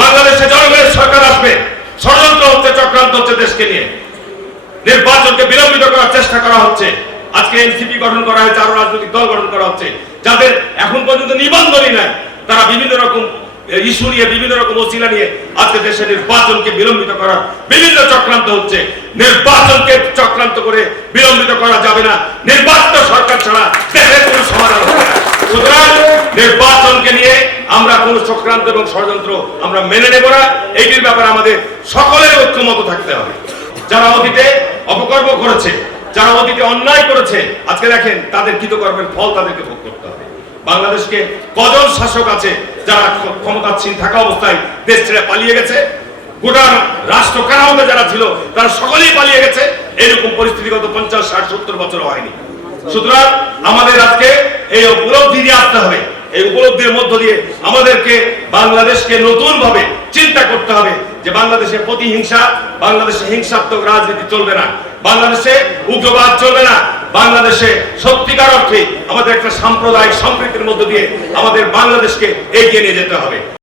বাংলাদেশে জনগণের সরকার আসবে। ষড়যন্ত্র হচ্ছে, চক্রান্ত হচ্ছে দেশকে নিয়ে। নির্বাচনকে বিলম্বিত করার চেষ্টা করা হচ্ছে। আজকে এনসিপি গঠন করা হয়েছে, আরও রাজনৈতিক দল গঠন করা হচ্ছে। যাদের এখন পর্যন্ত নিবন্ধনই নাই, তারা বিভিন্ন রকম ইস্যু নিয়ে, বিভিন্ন রকম ওসিলা নিয়ে আজকে দেশের নির্বাচনকে বিলম্বিত করার বিভিন্ন চক্রান্ত হচ্ছে। নির্বাচনকে চক্রান্ত করে বিলম্বিত করা যাবে না। নির্বাচিত সরকার ছাড়া দেশের কোনো সমাধান হবে না। সুতরাং কোন চক্রান্ত এবং ষড়যন্ত্র আমরা মেনে নেব না, এইটির ব্যাপারে আমাদের সকলের ঐক্যমত থাকতে হবে। যারা অতীতে অপকর্ম করেছে, যারা অতীতে অন্যায় করেছে, আজকে দেখেন তাদের কৃতকর্মের ফল তাদেরকে ভোগ করতে হবে। বাংলাদেশকে কজন শাসক আছে যারা ক্ষ- ক্ষমতাসীন থাকা অবস্থায় দেশ ছেড়ে পালিয়ে গেছে? গোটা রাষ্ট্র কারামতে যারা ছিল, তারা সকলেই পালিয়ে গেছে। এরকম পরিস্থিতি গত পঞ্চাশ, ষাট, সত্তর বছর হয়নি। সুতরাং আমাদের আজকে এই উপলব্ধি নিয়ে আসতে হবে। এই উপলব্ধির মধ্য দিয়ে আমাদেরকে বাংলাদেশকে নতুন ভাবে চিন্তা করতে হবে যে বাংলাদেশে প্রতিহিংসা, বাংলাদেশে হিংসাত্মক রাজনীতি চলবে না, বাংলাদেশে উগ্রবাদ চলবে না, বাংলাদেশে সত্যিকার অর্থে আমাদের একটা সাম্প্রদায়িক সম্প্রীতির মধ্য দিয়ে আমাদের বাংলাদেশকে এগিয়ে নিয়ে যেতে হবে।